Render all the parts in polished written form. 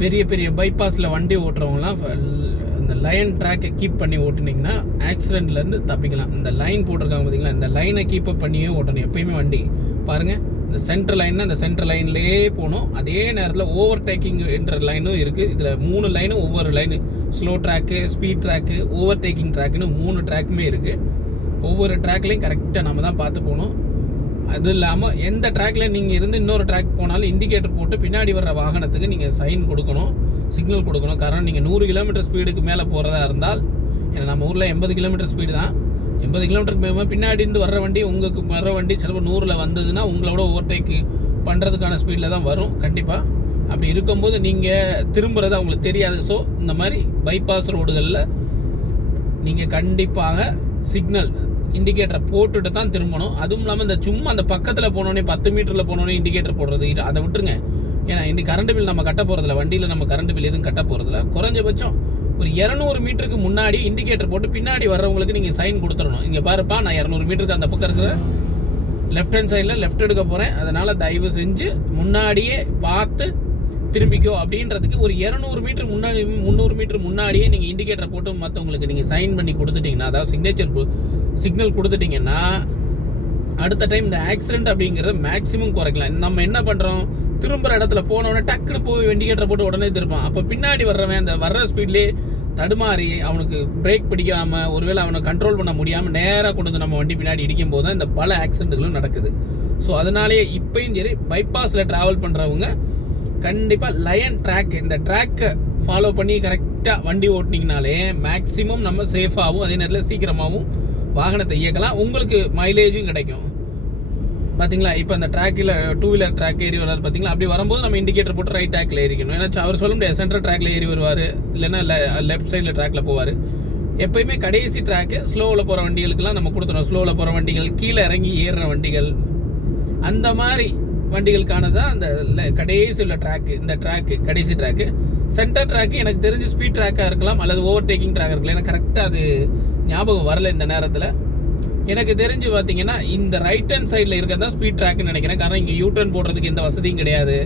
பெரிய பெரிய பைபாஸில் வண்டி ஓட்டுறவங்களாம் இந்த லைன் ட்ராக்கை கீப் பண்ணி ஓட்டுனீங்கன்னா ஆக்சிடென்ட்லேருந்து தப்பிக்கலாம். இந்த லைன் போட்டிருக்காங்க பார்த்தீங்களா, இந்த லைனை கீப்பப் பண்ணியே ஓட்டணும் எப்பயுமே வண்டி. பாருங்கள், இந்த சென்ட்ரல் லைன்னா அந்த சென்ட்ரல் லைன்லேயே போகணும். அதே நேரத்தில் ஓவர் டேக்கிங் என்ற லைனும் இருக்குது. இதில் 3 லைனும் ஒவ்வொரு line, slow track, speed track, overtaking ட்ராக்குன்னு 3 ட்ராக்குமே இருக்குது. ஒவ்வொரு ட்ராக்லையும் கரெக்டாக நம்ம தான் பார்த்து போகணும். அது இல்லாமல் எந்த ட்ராக்கில் நீங்கள் இருந்து இன்னொரு ட்ராக் போனாலும் இண்டிகேட்டர் போட்டு பின்னாடி வர்ற வாகனத்துக்கு நீங்கள் சைன் கொடுக்கணும், சிக்னல் கொடுக்கணும். காரணம் நீங்கள் 100 கிலோமீட்டர் ஸ்பீடுக்கு மேலே போகிறதா இருந்தால், ஏன்னா நம்ம ஊரில் 80 கிலோமீட்டர் ஸ்பீடு தான், 80 கிலோமீட்டருக்கு மேலே பின்னாடி இருந்து வர்ற வண்டி உங்களுக்கு வர்ற வண்டி சிலப்போ 100ல் வந்ததுன்னா உங்களோட ஓவர்டேக் பண்ணுறதுக்கான ஸ்பீடில் தான் வரும் கண்டிப்பாக. அப்படி இருக்கும்போது நீங்கள் திரும்புறது அவங்களுக்கு தெரியாது. ஸோ இந்த மாதிரி பைபாஸ் ரோடுகளில் நீங்கள் கண்டிப்பாக சிக்னல் இண்டிகேட்டரை போட்டுட்டு தான் திரும்பணும். அதுவும் இல்லாமல் இந்த சும்மா அந்த பக்கத்தில் போனோடனே 10 மீட்டரில் போனோடனே இண்டிகேட்டர் போடுறது அதை விட்டுருங்க. ஏன்னா இந்த கரண்ட் பில் நம்ம கட்ட போகிறதில்ல, வண்டியில் நம்ம கரண்ட் பில் எதுவும் கட்ட போகிறதில்ல. குறைஞ்சபட்சம் ஒரு 200 மீட்டருக்கு முன்னாடி இண்டிகேட்டர் போட்டு பின்னாடி வர்றவங்களுக்கு நீங்கள் சைன் கொடுத்துடணும். இங்கே பாருப்பா, நான் 200 மீட்டருக்கு அந்த பக்கம் இருக்கிற லெஃப்ட் ஹேண்ட் சைடில் லெஃப்ட் எடுக்க போகிறேன், அதனால் தயவு செஞ்சு முன்னாடியே பார்த்து திரும்பிக்கோ அப்படின்றதுக்கு ஒரு 200 மீட்டர் முன்னாடி 300 மீட்டர் முன்னாடியே நீங்கள் இண்டிகேட்டரை போட்டு மற்றவங்களுக்கு நீங்கள் சைன் பண்ணி கொடுத்துட்டிங்கன்னா, அதாவது சிக்னல் கொடுத்துட்டிங்கன்னா அடுத்த டைம் இந்த ஆக்சிடென்ட் அப்படிங்கிறத மேக்ஸிமம் குறைக்கலாம். நம்ம என்ன பண்ணுறோம், திரும்புகிற இடத்துல போனவொடனே டக்குன்னு போய் இண்டிகேட்டரை போட்டு உடனே திருப்பான். அப்போ பின்னாடி வர்றவன் அந்த வர்ற ஸ்பீட்லேயே தடுமாறி அவனுக்கு பிரேக் பிடிக்காமல், ஒருவேளை அவனை கண்ட்ரோல் பண்ண முடியாமல் நேராக கொண்டு வந்து நம்ம வண்டி பின்னாடி இடிக்கும் போது தான் இந்த பல ஆக்சிடென்ட்டுகளும் நடக்குது. ஸோ அதனாலேயே இப்போயும் சரி பைபாஸில் ட்ராவல் பண்ணுறவங்க கண்டிப்பாக லயன் ட்ராக், இந்த ட்ராக்கை ஃபாலோ பண்ணி கரெக்டாக வண்டி ஓட்டினீங்கனாலே மேக்ஸிமம் நம்ம சேஃபாகவும் அதே நேரத்தில் சீக்கிரமாகவும் வாகனத்தை இயக்கலாம், உங்களுக்கு மைலேஜும் கிடைக்கும். பார்த்தீங்களா, இப்போ அந்த ட்ராக்கில் 2 வீலர் ட்ராக் ஏறி வர்றாரு பார்த்தீங்களா, அப்படி வரும்போது நம்ம இண்டிகேட்டர் போட்டு ரைட் ட்ராக்கில் ஏறிக்கணும். ஏன்னா அவர் சொல்ல முடியாது சென்ட்ரல் ட்ராக்கில் ஏறி வருவார், இல்லைன்னா லெஃப்ட் சைடில் ட்ராக்கில் போவார். எப்போயுமே கடைசி ட்ராக்கு ஸ்லோவில் போகிற வண்டிகளுக்கெல்லாம் நம்ம கொடுத்துருவோம். ஸ்லோவில் போகிற வண்டிகள், கீழே இறங்கி ஏறுற வண்டிகள், அந்த மாதிரி வண்டிகளுக்கானதான் அந்த கடைசி உள்ள ட்ராக்கு. இந்த ட்ராக்கு கடைசி ட்ராக்கு. சென்டர் ட்ராக்கு எனக்கு தெரிஞ்சு ஸ்பீட் ட்ராக்காக இருக்கலாம் அல்லது ஓவர் டேக்கிங் ட்ராக் இருக்கலாம். எனக்கு கரெக்டாக அது ஞாபகம் வரல இந்த நேரத்தில். எனக்கு தெரிஞ்சு பார்த்தீங்கன்னா இந்த ரைட் ஹேண்ட் சைடில் இருக்கிறது தான் ஸ்பீட் ட்ராக்னு நினைக்கிறேன். காரணம் இங்கே யூட்டர்ன் போடுறதுக்கு எந்த வசதியும் கிடையாது,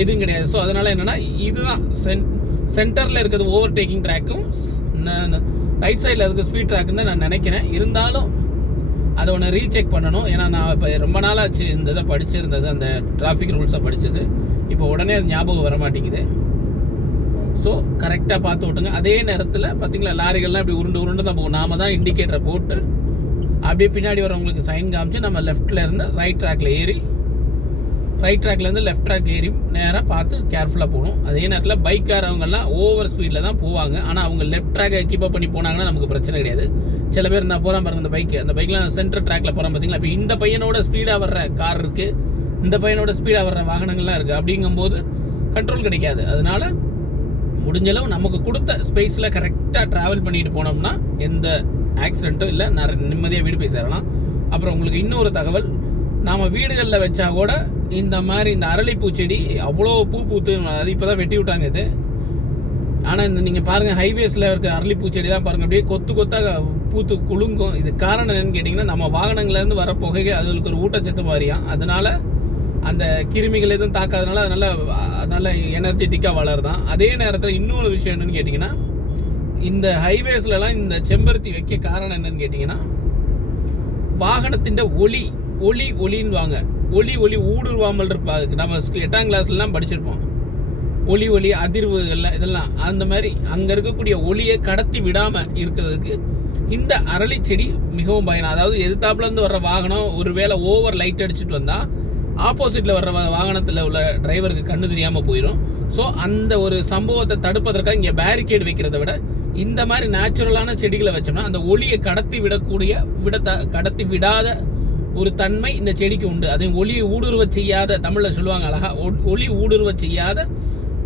எதுவும் கிடையாது. ஸோ அதனால் என்னென்னா இதுதான் சென்டரில் இருக்கிறது ஓவர் டேக்கிங் ட்ராக்கும், ரைட் சைடில் இருக்கிற ஸ்பீட் ட்ராக்குன்னு தான் நான் நினைக்கிறேன். இருந்தாலும் அதை ஒன்று ரீசெக் பண்ணணும். ஏன்னா நான் இப்போ ரொம்ப நாளாச்சு இந்த இதை படிச்சிருந்தது, அந்த டிராஃபிக் ரூல்ஸை படித்தது. இப்போ உடனே அது ஞாபகம் வர மாட்டேங்குது. ஸோ கரெக்டாக பார்த்து விட்டுங்க. அதே நேரத்தில் பார்த்தீங்களா லாரிகள்லாம் இப்படி உருண்டு தான் போகும். நாம தான் இண்டிகேட்டரை போட்டு அப்படியே பின்னாடி வரவங்களுக்கு சைன் காமிச்சு நம்ம லெஃப்ட்டில் இருந்து ரைட் ட்ராக்கில் ஏறி, ரைட் ட்ராக்லேருந்து லெஃப்ட் ட்ராக் ஏறி நேராக பார்த்து கேர்ஃபுல்லாக போகணும். அதே நேரத்தில் பைக்காரவங்கெல்லாம் ஓவர் ஸ்பீடில் தான் போவாங்க. ஆனால் அவங்க லெஃப்ட் ட்ராக்கை கீப்பப் பண்ணி போனாங்கன்னா நமக்கு பிரச்சனை கிடையாது. சில பேர் நான் போகிறேன் பாருங்கள், அந்த பைக்கில் சென்ட்ரல் ட்ராக்கில் போகிறேன் பார்த்தீங்களா, இப்போ இந்த பையனோட ஸ்பீடாக வர்ற கார் இருக்குது, இந்த பையனோட ஸ்பீடாக வர்ற வாகனங்கள்லாம் இருக்குது. அப்படிங்கும்போது கண்ட்ரோல் கிடைக்காது. அதனால் முடிஞ்சளவு நமக்கு கொடுத்த ஸ்பேஸில் கரெக்டாக ட்ராவல் பண்ணிட்டு போனோம்னா எந்த ஆக்சிடென்ட்டும் இல்லை, நிம்மதியாக வீடு போய் சேரலாம். அப்புறம் உங்களுக்கு இன்னொரு தகவல், நாம் வீடுகளில் வச்சா கூட இந்த மாதிரி இந்த அரளிப்பூச்செடி அவ்வளோ பூத்து, அது இப்போ தான் வெட்டி விட்டாங்க இது. ஆனால் இந்த நீங்கள் பாருங்கள் ஹைவேஸில் இருக்க அரளிப்பூச்செடிலாம் பாருங்கள் அப்படியே கொத்தாக பூத்து குலுங்கும். இது காரணம் என்னன்னு கேட்டிங்கன்னா, நம்ம வாகனங்கள்லேருந்து வர புகைகள் அதுகளுக்கு ஒரு ஊட்டச்சத்து மாதிரியாம். அதனால் அந்த கிருமிகள் எதுவும் தாக்காதனால அது நல்ல எனர்ஜெட்டிக்காக வளருதான். அதே நேரத்தில் இன்னொரு விஷயம் என்னென்னு கேட்டிங்கன்னா, இந்த ஹைவேஸ்லலாம் இந்த செம்பருத்தி வைக்க காரணம் என்னன்னு கேட்டிங்கன்னா, வாகனத்தின் ஒளின்னு வாங்க, ஒளி ஊடுருவாமல் இருப்பாங்க. நம்ம 8ஆம் கிளாஸ்லாம் படிச்சிருப்போம், ஒளி அதிர்வுகளில் இதெல்லாம். அந்த மாதிரி அங்கே இருக்கக்கூடிய ஒளியை கடத்தி விடாமல் இருக்கிறதுக்கு இந்த அரளி செடி மிகவும் பயனா. அதாவது எதிர்த்தாப்புலேருந்து வர்ற வாகனம் ஒருவேளை ஓவர் லைட் அடிச்சுட்டு வந்தால் ஆப்போசிட்டில் வர்ற வாகனத்தில் உள்ள டிரைவருக்கு கண்ணு தெரியாமல் போயிடும். ஸோ அந்த ஒரு சம்பவத்தை தடுப்பதற்காக இங்கே பேரிகேட் வைக்கிறத விட இந்த மாதிரி நேச்சுரலான செடிகளை வச்சோம்னா அந்த ஒளியை கடத்தி விடாத ஒரு தன்மை இந்த செடிக்கு உண்டு. அதையும் ஒளியை ஊடுருவ செய்யாத, தமிழில் சொல்லுவாங்க அழகா, ஒளி ஊடுருவ செய்யாத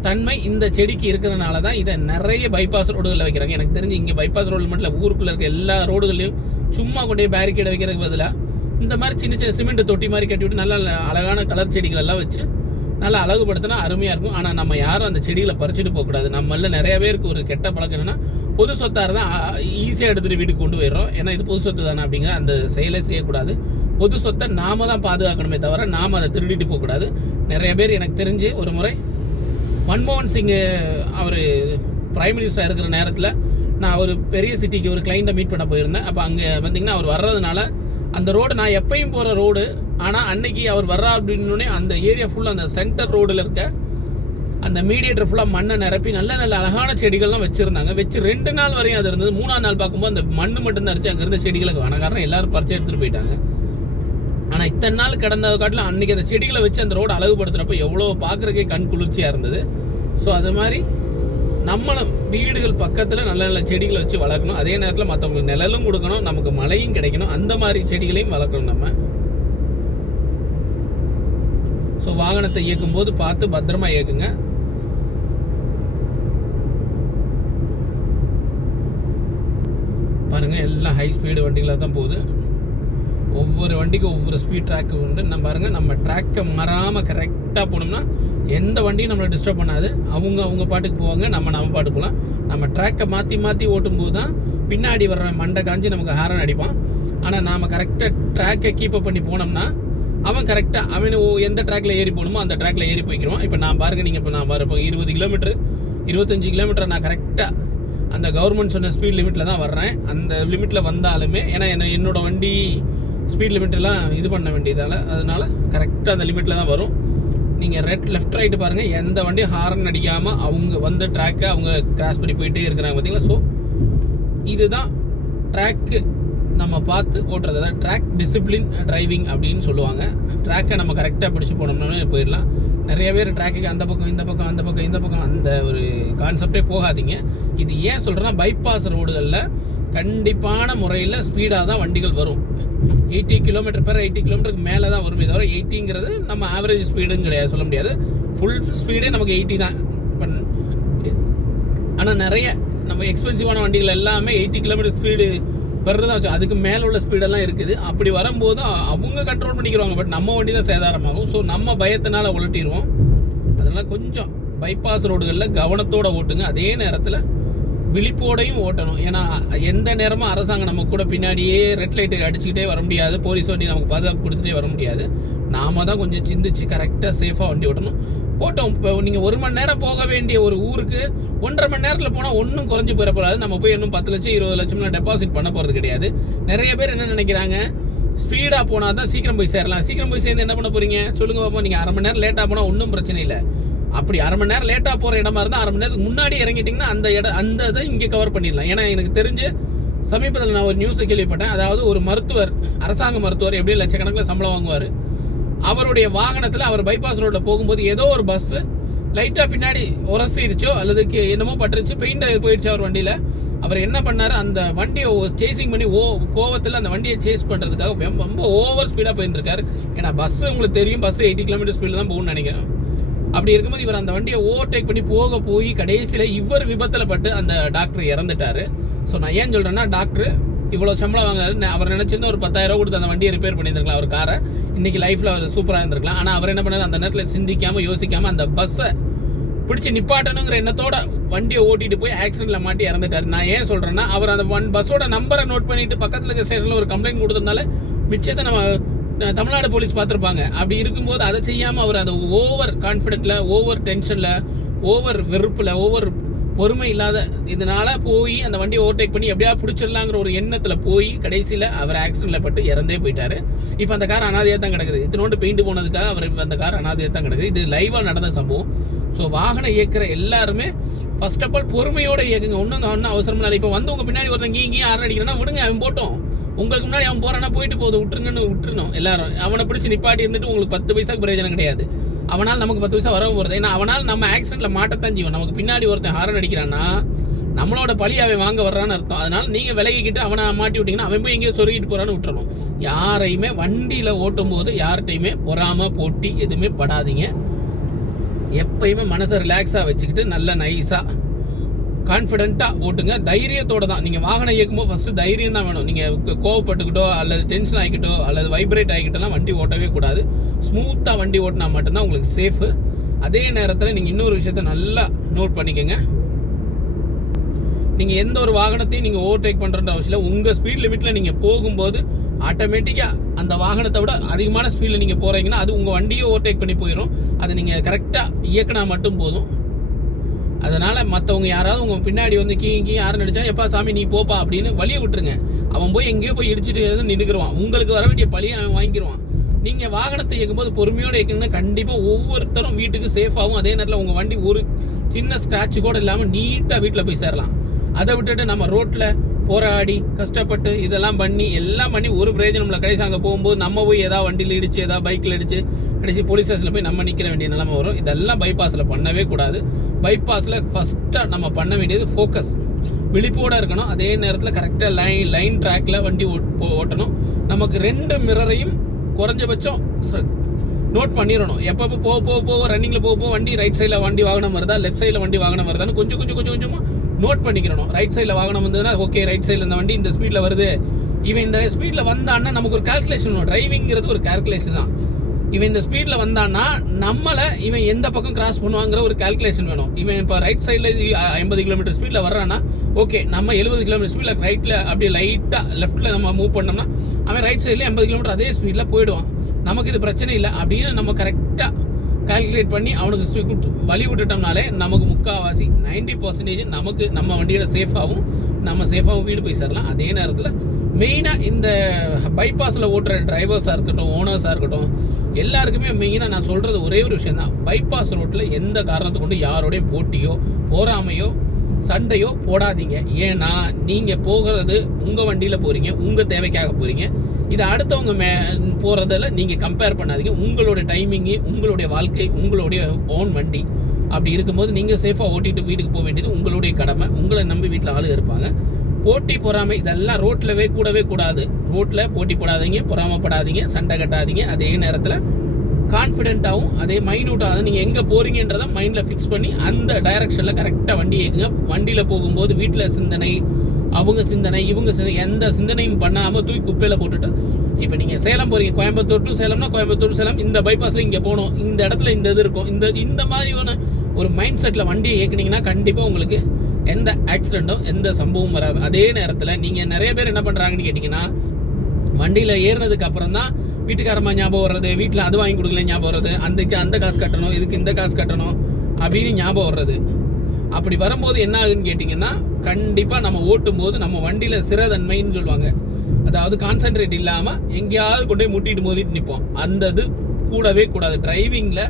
தன்மை இந்த செடிக்கு இருக்கிறதுனால தான் இதை நிறைய பைபாஸ் ரோடுகளில் வைக்கிறாங்க. எனக்கு தெரிஞ்சு இங்கே பைபாஸ் ரோடு மட்டும் இல்லை, ஊருக்குள்ளே இருக்க எல்லா ரோடுகளையும் சும்மா கொண்டே பேரிகேட் வைக்கிறதுக்கு பதிலாக இந்த மாதிரி சின்ன சிமெண்ட் தொட்டி மாதிரி கட்டி விட்டு நல்ல அழகான கலர் செடிகள் எல்லாம் வச்சு நல்லா அழகுபடுத்தினா அருமையாக இருக்கும். ஆனால் நம்ம யாரும் அந்த செடிகளை பறிச்சுட்டு போகக்கூடாது. நம்மள நிறைய பேருக்கு ஒரு கெட்ட பழக்கம் என்னென்னா, பொது சொத்தாக இருந்தால் ஈஸியாக எடுத்துகிட்டு வீட்டுக்கு கொண்டு போயிடுறோம். ஏன்னா இது பொது சொத்து தானே அப்படிங்கிற அந்த செயலை செய்யக்கூடாது. பொது சொத்தை நாம தான் பாதுகாக்கணுமே தவிர நாம் அதை திருடிட்டு போகக்கூடாது. நிறைய பேர் எனக்கு தெரிஞ்சு ஒரு முறை மன்மோகன் சிங் அவர் பிரைம் மினிஸ்டராக இருக்கிற நேரத்தில் நான் ஒரு பெரிய சிட்டிக்கு ஒரு கிளைண்ட்டை மீட் பண்ண போயிருந்தேன். அப்போ அங்கே பார்த்தீங்கன்னா அவர் வர்றதுனால அந்த ரோடு நான் எப்பயும் போகிற ரோடு, ஆனால் அன்னைக்கு அவர் வர்றா அப்படின்னோடனே அந்த ஏரியா ஃபுல்லாக அந்த சென்டர் ரோடில் இருக்க அந்த மீடியேட்டர் ஃபுல்லாக மண்ணை நிரப்பி நல்ல நல்ல அழகான செடிகள்லாம் வச்சுருந்தாங்க. வச்சு 2 நாள் வரையும் அது இருந்தது. 3ஆம் நாள் பார்க்கும்போது அந்த மண் மட்டும் தான் அடிச்சு அங்கே இருந்த செடிகளுக்கு வேணாம். காரணம் எல்லாரும் பறிச்சு எடுத்துகிட்டு போயிட்டாங்க. ஆனால் இத்தனை நாள் கடந்த காட்டில் அன்றைக்கி அந்த செடிகளை வச்சு அந்த ரோடு அழகுபடுத்துகிறப்ப எவ்வளோ பார்க்குறக்கே கண் குளிர்ச்சியாக இருந்தது. ஸோ அது மாதிரி நம்மளும் வீடுகள் பக்கத்தில் நல்ல நல்ல செடிகளை வச்சு வளர்க்கணும். அதே நேரத்தில் மற்றவங்களுக்கு நிழலும் கொடுக்கணும், நமக்கு மழையும் கிடைக்கணும். அந்த மாதிரி செடிகளையும் வளர்க்கணும் நம்ம. ஸோ வாகனத்தை இயக்கும் போது பார்த்து பத்திரமா இயக்குங்க. பாருங்க, எல்லாம் ஹை ஸ்பீடு வண்டிகளாக தான் போகுது. ஒவ்வொரு வண்டிக்கும் ஒவ்வொரு ஸ்பீட் ட்ராக்கு உண்டு. நம்ம பாருங்க, நம்ம ட்ராக்கை மாறாமல் கரெக்டாக போனோம்னா எந்த வண்டியும் நம்மளை டிஸ்டர்ப் பண்ணாது. அவங்க பாட்டுக்கு போவாங்க, நம்ம பாட்டுக்கு போகலாம். நம்ம ட்ராக்கை மாற்றி ஓட்டும்போது தான் பின்னாடி வர்ற மண்டை காஞ்சி நமக்கு ஹாரன் அடிப்பான். ஆனால் நாம் கரெக்டாக ட்ராக்கை கீப்பப் பண்ணி போனோம்னா அவன் கரெக்டாக அவனு எந்த ட்ராக்கில் ஏறி போகணுமோ அந்த ட்ராக்கில் ஏறி போய்க்கிறோம். இப்போ நான் பாருங்கள், நீங்கள் இப்போ நான் வரப்போ 20 கிலோமீட்டர் 25 கிலோமீட்டர் நான் கரெக்டாக அந்த கவர்மெண்ட் சொன்ன ஸ்பீட் லிமிட்டில் தான் வர்றேன். அந்த லிமிட்டில் வந்தாலுமே ஏன்னா என்னோட வண்டி ஸ்பீட் லிமிட்டெல்லாம் இது பண்ண வேண்டியதால் அதனால் கரெக்டாக அந்த லிமிட்டில் தான் வரும். நீங்கள் லெஃப்ட் ரைட்டு பாருங்கள், எந்த வண்டியும் ஹாரன் அடிக்காமல் அவங்க வந்த ட்ராக்கை அவங்க கிராஸ் பண்ணி போயிட்டே இருக்கிறாங்க பார்த்தீங்களா. ஸோ இதுதான் ட்ராக்கு நம்ம பார்த்து ஓட்டுறது, அதாவது ட்ராக் டிசிப்ளின் டிரைவிங் அப்படின்னு சொல்லுவாங்க. ட்ராக்கை நம்ம கரெக்டாக பிடிச்சி போனோம்னா போயிடலாம். நிறைய பேர் ட்ராக்குக்கு அந்த பக்கம் இந்த பக்கம் அந்த பக்கம் இந்த பக்கம் அந்த ஒரு கான்செப்டே போகாதீங்க. இது ஏன் சொல்கிறேன்னா, பைபாஸ் ரோடுகளில் கண்டிப்பான முறையில் ஸ்பீடாக தான் வண்டிகள் வரும். 80 km/80 மேலே தான் வருமே தவிர 80ங்கிறது நம்ம ஆவரேஜ் ஸ்பீடுன்னு கிடையாது, சொல்ல முடியாது. ஃபுல் ஸ்பீடே நமக்கு 80 தான். ஆனால் நிறைய நம்ம எக்ஸ்பென்சிவான வண்டிகள் எல்லாமே 80 km ஸ்பீடு பெறதான் வச்சு அதுக்கு மேலே உள்ள ஸ்பீடெல்லாம் இருக்குது. அப்படி வரும்போது அவங்க கண்ட்ரோல் பண்ணிக்கிறாங்க, பட் நம்ம வண்டி தான் சேதாரமாகும். ஸோ நம்ம பயத்தினால உலட்டிடுவோம். அதனால் கொஞ்சம் பைபாஸ் ரோடுகளில் கவனத்தோடு ஓட்டுங்க. அதே நேரத்தில் விழிப்போடையும் ஓட்டணும். ஏன்னா எந்த நேரமும் அரசாங்கம் நம்ம கூட பின்னாடியே ரெட் லைட்டு அடிச்சுக்கிட்டே வர முடியாது, போலீஸ் வண்டி நமக்கு பாதுகாப்பு கொடுத்துட்டே வர முடியாது. நாம தான் கொஞ்சம் சிந்திச்சு கரெக்டாக சேஃபாக வண்டி ஓட்டணும். போட்டோம், இப்போ நீங்கள் 1 மணி நேரம் போக வேண்டிய ஒரு ஊருக்கு 1.5 மணி நேரத்தில் போனால் ஒன்றும் குறைஞ்சி போயிடப்படாது. நம்ம போய் இன்னும் 10 லட்சம் 20 லட்சம்லாம் டெபாசிட் பண்ண போகிறது கிடையாது. நிறைய பேர் என்ன நினைக்கிறாங்க, ஸ்பீடாக போனால் தான் சீக்கிரம் போய் சேரலாம். சீக்கிரம் போய் சேர்ந்து என்ன பண்ண போகிறீங்க சொல்லுங்க பார்ப்போம். நீங்கள் 1/2 மணி நேரம் லேட்டாக போனால் ஒன்றும் பிரச்சனை இல்லை. அப்படி 1/2 மணி நேரம் லேட்டாக போகிற இடமா இருந்தால் 1/2 மணி நேரத்துக்கு முன்னாடி இறங்கிட்டிங்கன்னா அந்த இதை இங்கே கவர் பண்ணிடலாம். ஏன்னா எனக்கு தெரிஞ்சு சமீபத்தில் நான் ஒரு நியூஸை கேள்விப்பட்டேன். அதாவது ஒரு மருத்துவர், அரசாங்க மருத்துவர் எப்படி லட்சக்கணக்கில் சம்பளம் வாங்குவார். அவருடைய வாகனத்தில் அவர் பைபாஸ் ரோட்டில் போகும்போது ஏதோ ஒரு பஸ்ஸு லைட்டாக பின்னாடி உரசிருச்சோ அல்லது என்னமோ பட்டுருச்சு, பெயிண்ட் போயிடுச்சு அவர் வண்டியில். அவர் என்ன பண்ணார், அந்த வண்டியை சேசிங் பண்ணி கோவத்தில் அந்த வண்டியை சேஸ் பண்ணுறதுக்காக ரொம்ப ஓவர் ஸ்பீடாக போயிட்டு இருக்காரு. ஏன்னா பஸ்ஸு உங்களுக்கு தெரியும், பஸ்ஸு 80 km ஸ்பீடில் தான் போகணும்னு நினைக்கிறேன். அப்படி இருக்கும்போது இவர் அந்த வண்டியை ஓவர்டேக் பண்ணி போய் கடைசியில் இவர் விபத்தில் பட்டு அந்த டாக்டர் இறந்துட்டார். ஸோ நான் ஏன் சொல்கிறேன்னா, டாக்டர் இவ்வளோ சம்பளம் வாங்குறாரு. அவர் நினச்சிருந்தா ஒரு 10,000 ரூபா கொடுத்து அந்த வண்டியை ரிப்பேர் பண்ணியிருந்திருக்கலாம், அவர் காரை. இன்றைக்கி லைஃப்பில் அவர் சூப்பராக இருந்திருக்கலாம். ஆனால் அவர் என்ன பண்ணார், அந்த நேரத்தில் சிந்திக்காமல் யோசிக்காமல் அந்த பஸ்ஸை பிடிச்சி நிப்பாட்டணுங்கிற எண்ணத்தோட வண்டியை ஓட்டிட்டு போய் ஆக்சிடென்ட்டில் மாட்டி இறந்துட்டார். நான் ஏன் சொல்கிறேன்னா, அவர் அந்த பஸ்ஸோட நம்பரை நோட் பண்ணிவிட்டு பக்கத்தில் இருக்க ஸ்டேஷனில் ஒரு கம்ப்ளைண்ட் கொடுத்ததுனால மிச்சத்தை நம்ம தமிழ்நாடு போலீஸ் பார்த்துருப்பாங்க. அப்படி இருக்கும்போது அதை செய்யாமல் அவர் அந்த ஓவர் கான்ஃபிடென்ட்டில், ஓவர் டென்ஷனில், ஓவர் வெறுப்பில், ஓவர் பொறுமை இல்லாத இதனால போய் அந்த வண்டியை ஓவர்டேக் பண்ணி எப்படியா பிடிச்சிடலாங்கிற ஒரு எண்ணத்தில் போய் கடைசியில் அவர் ஆக்சிடென்ட்டில் பட்டு இறந்தே போயிட்டார். இப்போ அந்த கார் அனாதையாக தான் கிடக்குது. இத்தனோண்டு பெயிண்ட் போனதுக்காக அவர் அந்த கார் அனாதையாக தான் கிடக்குது. இது லைவாக நடந்த சம்பவம். ஸோ வாகனம் இயக்கிற எல்லாருமே ஃபர்ஸ்ட் ஆஃப் ஆல் பொறுமையோடு இயக்குங்க. ஒன்றும் அவசரம் இல்லை. இப்போ வந்து உங்கள் பின்னாடி ஒருத்தன் இங்கேயும் ஆறு அடிக்கிறேன்னா விடுங்க, அவன் போட்டோம். உங்களுக்கு முன்னாடி அவன் போகிறான்னா போயிட்டு போகுது, விட்டுருணும் எல்லாரும். அவனை பிடிச்சி நிப்பாட்டி இருந்துட்டு உங்களுக்கு 10 பைசாக்கு பிரயோஜனம் கிடையாது. அவனால் நமக்கு 10 பைசா வரவும் போகிறது. ஏன்னா அவனால் நம்ம ஆக்சிடென்ட்டில் மாட்டத்தான் செய்வோம். நமக்கு பின்னாடி ஒருத்தன் ஹாரன் அடிக்கிறான்னா நம்மளோட பழி அவன் வாங்க வர்றான்னு அர்த்தம். அதனால் நீங்கள் விலகிக்கிட்டு அவனை மாட்டி விட்டிங்கன்னா அவன் போய் எங்கேயோ சொருகிட்டு போகிறான்னு விட்டுறணும். யாரையுமே வண்டியில் ஓட்டும் போது யார்கிட்டையுமே பொறாமல் போட்டி எதுவுமே படாதீங்க. எப்பயுமே மனசை ரிலாக்ஸாக வச்சுக்கிட்டு நல்ல நைஸாக கான்ஃபிடென்ட்டாக ஓட்டுங்க. தைரியத்தோடு தான் நீங்கள் வாகனம் இயக்கும்போது ஃபஸ்ட்டு தைரியம் தான் வேணும். நீங்கள் கோவப்பட்டுக்கிட்டோ அல்லது டென்ஷன் ஆகிக்கிட்டோ அல்லது வைப்ரேட் ஆகிக்கிட்டோலாம் வண்டி ஓட்டவே கூடாது. ஸ்மூத்தாக வண்டி ஓட்டினா மட்டும்தான் உங்களுக்கு சேஃபு. அதே நேரத்தில் நீங்கள் இன்னொரு விஷயத்த நல்லா நோட் பண்ணிக்கோங்க. நீங்கள் எந்த ஒரு வாகனத்தையும் நீங்கள் ஓவர்டேக் பண்ணுற அவசியம் இல்லை. உங்கள் ஸ்பீட் லிமிட்டில் நீங்கள் போகும்போது ஆட்டோமேட்டிக்காக அந்த வாகனத்தை விட அதிகமான ஸ்பீடில் நீங்கள் போகிறீங்கன்னா அது உங்கள் வண்டியை ஓவர்டேக் பண்ணி போயிடும். அதை நீங்கள் கரெக்டாக இயக்கினா மட்டும் போதும். அதனால் மற்றவங்க யாராவது உங்கள் பின்னாடி வந்து கீ யாரும் நடிச்சா எப்பா சாமி நீ போப்பா அப்படின்னு வழியை விட்டுருங்க. அவன் போய் எங்கேயோ போய் இடிச்சிட்டு நின்றுக்குருவான். உங்களுக்கு வர வேண்டிய பழியை அவன் வாங்கிடுவான். நீங்கள் வாகனத்தை இயக்கும்போது பொறுமையோடு இயக்கணும்னா கண்டிப்பாக ஒவ்வொருத்தரும் வீட்டுக்கு சேஃபாகவும், அதே நேரத்தில் உங்கள் வண்டி ஒரு சின்ன ஸ்க்ராட்ச் கூட இல்லாமல் நீட்டாக வீட்டில் போய் சேரலாம். அதை விட்டுட்டு நம்ம ரோட்டில் போராடி கஷ்டப்பட்டு இதெல்லாம் பண்ணி எல்லாம் பண்ணி ஒரு பிரயோஜனம் இல்லை. கடைசி அங்கே போகும்போது நம்ம போய் ஏதாவது வண்டியில் இடிச்சு ஏதாவது பைக்கில் இடிச்சு கடைசி போலீஸ் ஸ்டேஷனில் போய் நம்ம நிற்கிற வேண்டிய நிலைமை வரும். இதெல்லாம் பைபாஸில் பண்ணவே கூடாது. பைபாஸில் ஃபஸ்ட்டாக நம்ம பண்ண வேண்டியது ஃபோக்கஸ், விழிப்போடு இருக்கணும். அதே நேரத்தில் கரெக்டாக லைன் ட்ராக்கில் வண்டி ஓட்டணும். நமக்கு 2 மிரரையும் குறைஞ்சபட்சம் நோட் பண்ணிடணும். எப்பப்போ போக ரன்னிங்கில் போக வண்டி ரைட் சைடில் வண்டி வாகனம் வருதா, லெஃப்ட் சைடில் வண்டி வாகனம் வருதான்னு கொஞ்சமாக நோட் பண்ணிக்கிறணும். ரைட் சைடில் வாகனம் வந்ததுன்னா ஓகே, ரைட் சைடில் இந்த வண்டி இந்த ஸ்பீடில் வருது, இவன் இந்த ஸ்பீடில் வந்தான்னா நமக்கு ஒரு கால்குலேஷன் வரும். டிரைவிங்கிறது ஒரு கால்குலேஷன் தான். இவன் இந்த ஸ்பீடில் வந்தான்னா நம்மளை இவன் எந்த பக்கம் கிராஸ் பண்ணுவாங்கிற ஒரு கால்குலேஷன் வேணும். இவன் இப்போ ரைட் சைடில் 50 கிலோமீட்டர் ஸ்பீடில் வர்றான்னா ஓகே, நம்ம 70 கிலோமீட்டர் ஸ்பீடில் ரைட்டில் அப்படியே லைட்டாக லெஃப்ட்டில் நம்ம மூவ் பண்ணோம்னா அவன் ரைட் சைடில் 80 கிலோமீட்டர் அதே ஸ்பீடில் போயிடுவான். நமக்கு இது பிரச்சனை இல்லை அப்படின்னு நம்ம கரெக்டாக கால்குலேட் பண்ணி அவனுக்கு வழி விட்டுட்டோம்னாலே நமக்கு 90% நமக்கு நம்ம வண்டியோட சேஃபாகவும் வீடு போய் சேரலாம். அதே நேரத்தில் மெயினாக இந்த பைபாஸில் ஓட்டுற டிரைவர்ஸாக இருக்கட்டும், ஓனர்ஸாக இருக்கட்டும், எல்லாருக்குமே மெயினாக நான் சொல்கிறது ஒரே ஒரு விஷயம் தான். பைபாஸ் ரோட்டில் எந்த காரணத்தை கொண்டு யாரோடையும் போட்டியோ போராமையோ சண்டையோ போடாதீங்க. ஏன்னா நீங்கள் போகிறது உங்கள் வண்டியில் போகிறீங்க, உங்கள் தேவைக்காக போகிறீங்க. இதை அடுத்தவங்க போகிறதில் நீங்கள் கம்பேர் பண்ணாதீங்க. உங்களுடைய டைமிங்கு, உங்களுடைய வாழ்க்கை, உங்களுடைய ஓன் வண்டி. அப்படி இருக்கும்போது நீங்கள் சேஃபாக ஓட்டிட்டு வீட்டுக்கு போக வேண்டியது உங்களுடைய கடமை. உங்களை நம்பி வீட்டில் ஆளுங்க இருப்பாங்க. போட்டி பொறாமை இதெல்லாம் ரோட்டில் கூடவே கூடாது. ரோட்டில் போட்டி போடாதீங்க, பொறாமப்படாதீங்க, சண்டை கட்டாதீங்க. அதே நேரத்தில் கான்ஃபிடென்ட்டாகவும் அதே மைன்யூட்டாக நீங்கள் எங்கே போகிறீங்கன்றதை மைண்டில் ஃபிக்ஸ் பண்ணி அந்த டைரக்ஷனில் கரெக்டாக வண்டி இயக்குங்க. வண்டியில் போகும்போது வீட்டில் சிந்தனை, அவங்க சிந்தனை, இவங்க சிந்தனை, எந்த சிந்தனையும் பண்ணாமல் தூக்கி குப்பையில் போட்டுட்டு இப்போ நீங்கள் சேலம் போகிறீங்க, கோயம்புத்தூர் டு சேலம்னா கோயம்புத்தூர் சேலம், இந்த பைபாஸில் இங்கே போகணும், இந்த இடத்துல இந்த இது இருக்கும், இந்த மாதிரியான ஒரு மைண்ட் செட்டில் வண்டியை இயக்குனீங்கன்னா கண்டிப்பாக உங்களுக்கு எந்த ஆக்சிடெண்ட்டும் எந்த சம்பவமும் வராது. அதே நேரத்தில் நீங்கள் நிறைய பேர் என்ன பண்ணுறாங்கன்னு கேட்டிங்கன்னா, வண்டியில் ஏறினதுக்கு அப்புறம் தான் வீட்டுக்காரமா ஞாபகம் வர்றது, வீட்டில் அது வாங்கி கொடுக்கல ஞாபகம் வர்றது, அந்த காசு கட்டணும், இதுக்கு இந்த காசு கட்டணும் அப்படின்னு ஞாபகம் வர்றது. அப்படி வரும்போது என்ன ஆகுன்னு கேட்டிங்கன்னா, கண்டிப்பாக நம்ம ஓட்டும் போது நம்ம வண்டியில் சிறதன்மைன்னு சொல்லுவாங்க, அதாவது கான்சென்ட்ரேட் இல்லாமல் எங்கேயாவது கொண்டு போய் முட்டிட்டு மோதிட்டு நிற்போம். அந்த இது கூடவே கூடாது. டிரைவிங்கில்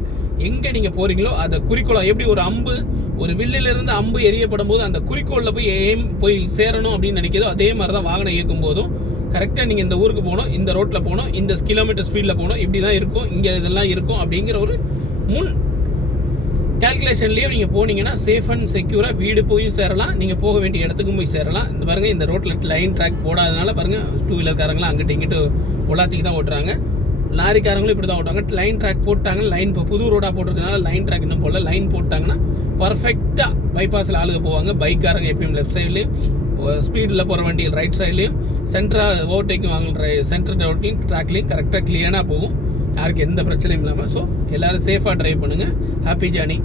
எங்கே நீங்கள் போகிறீங்களோ அதை குறிக்கோளாக, எப்படி ஒரு வில்லிலிருந்து அம்பு எரியப்படும் போது அந்த குறிக்கோளில் போய் சேரணும் அப்படின்னு நினைக்கிறதோ அதே மாதிரி தான் வாகனம் இயக்கும் போதும் கரெக்டாக நீங்கள் இந்த ஊருக்கு போகணும், இந்த ரோட்டில் போகணும், இந்த கிலோமீட்டர் ஸ்பீடில் போகணும், இப்படி தான் இருக்கும், இங்கே இதெல்லாம் இருக்கும் அப்படிங்கிற ஒரு முன் கால்குலேஷன்லேயே நீங்கள் போனீங்கன்னா சேஃப் அண்ட் செக்யூராக வீடு போய் சேரலாம், நீங்கள் போக வேண்டிய இடத்துக்கும் போய் சேரலாம். இந்த பாருங்கள், இந்த ரோட்டில் லைன் ட்ராக் போடாதனால பாருங்கள், 2 வீலர்காரங்களாம் அங்கிட்டு இங்கிட்டு உலாத்திக்கு தான் ஓட்டுறாங்க, லாரிக்காரங்களும் இப்படி தான் ஓட்டுவாங்க. லைன் ட்ராக் போட்டாங்க, லைன் இப்போ புது ரோடாக போட்டிருக்கனால லைன் ட்ராக் இன்னும் போடல. லைன் போட்டாங்கன்னா பர்ஃபெக்டாக பைபாஸில் ஆளுக போவாங்க. பைக்காரங்க எப்பயும் லெஃப்ட் சைட்லேயும், ஸ்பீடில் போகிற வண்டிகள் ரைட் சைட்லேயும், சென்டராக ஓவர்டேக்கிங் வாங்குற சென்டர் ட்ராக்லேயும் கரெக்டாக கிளியராக போகும், யாருக்கு எந்த பிரச்சனையும் இல்லாமல். ஸோ எல்லோரும் சேஃபாக ட்ரைவ் பண்ணுங்கள். Happy journey.